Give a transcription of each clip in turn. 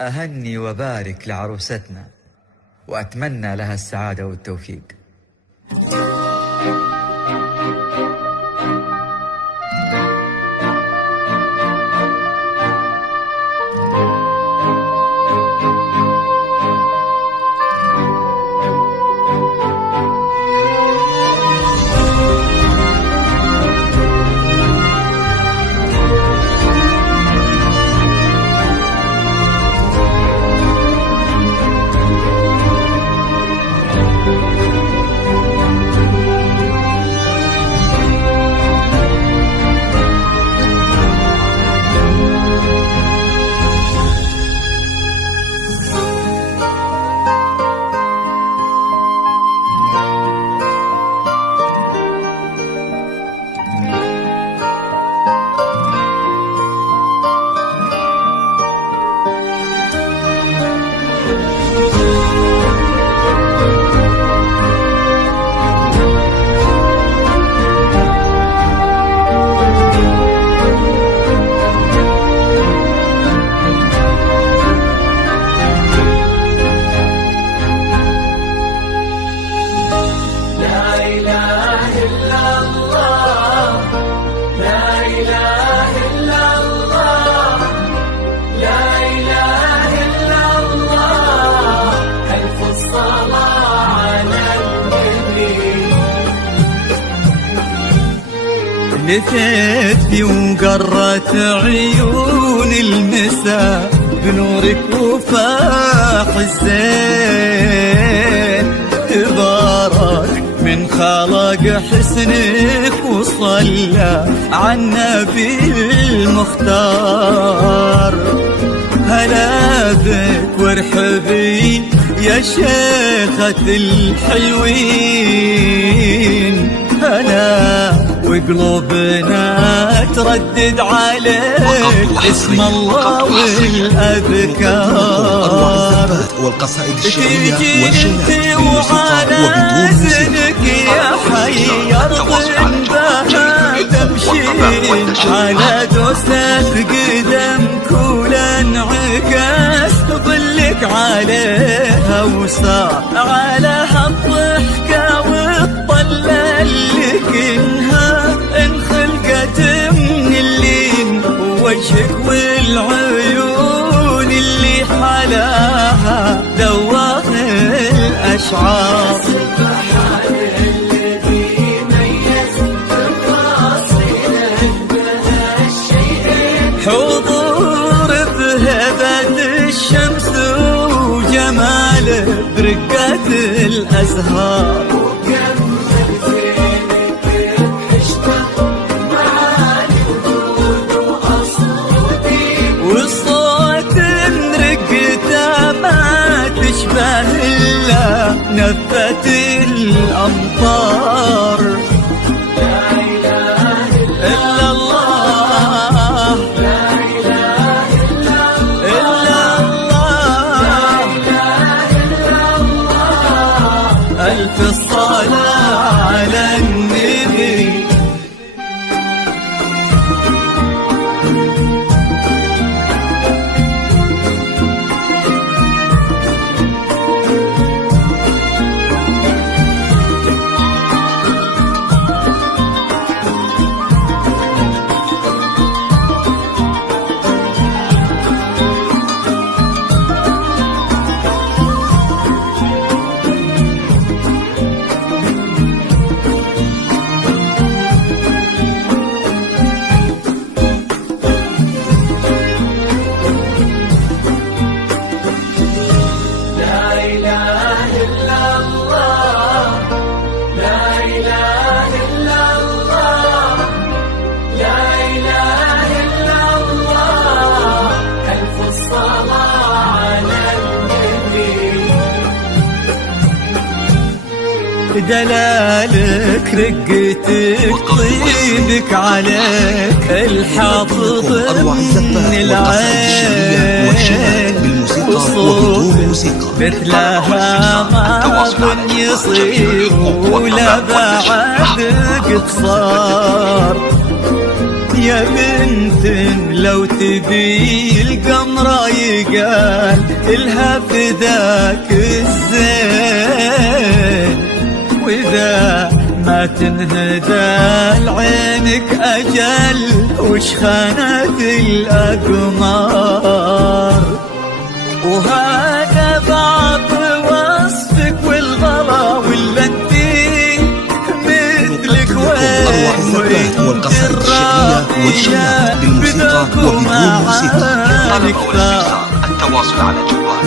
أهني وبارك لعروستنا وأتمنى لها السعادة والتوفيق. لفت وقرت عيون المساء بنورك وفاح الزين، تبارك من خلق حسنك وصلى عالنبي المختار. هلا بك وارحبي يا شيخة الحلوين، هلا وقلوبنا تردد عليك اسم الله والأذكار. والقصائد الشعرية تجي وعلى زنك يا حي أرض بها تمشين، على دوسة قدمك ولا انعكاس ظلك عليها وصار على هالضحكة والطلة اللي كنها انخلقت من اللين، ووجهك والعيون اللي حلاها دواخ الأشعار. حضور بهبة الشمس وجماله برقة الأزهار، والصوت رقته ما تشبه إلا نفة الأمطار. ألف الصلاة على النبي. دلالك رقتك طيبك عليك الحافظ من العين، وصوتك مثلها ما ظن يصير ولا بعد قصار. يا بنت لو تبي القمر يقال إلها فداك الزين، وإذا ما تنهدى لعينك أجل وش خانت الأقمار. وهذا بعض وصفك والغلا ولا انتي مثلك وين والقصائد الشعرية والشمع بالموسيقى وبدون موسيقى. للطلب أو الاستفسار التواصل على جوال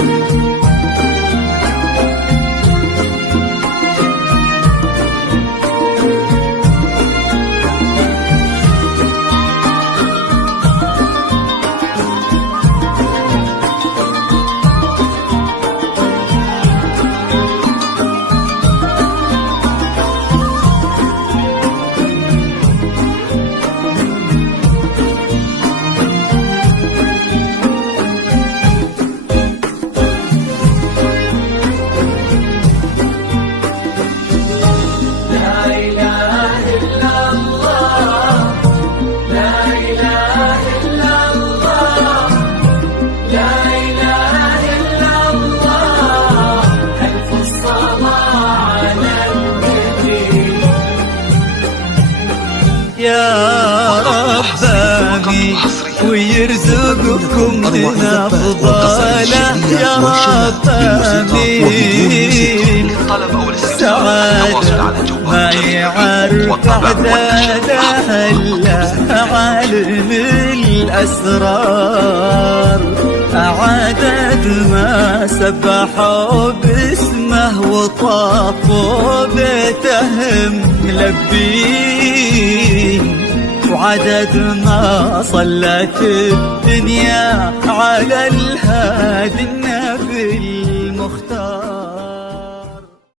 يا رباني ويرزقكم لنا فضاله يا رباني. سعادة ما يعرف عدادها إلا عالم الأسرار، عدد ما سبحوا باسمه وطافوا بيتهم ملبين، وعدد ما صلت الدنيا على الهادي النبي المختار.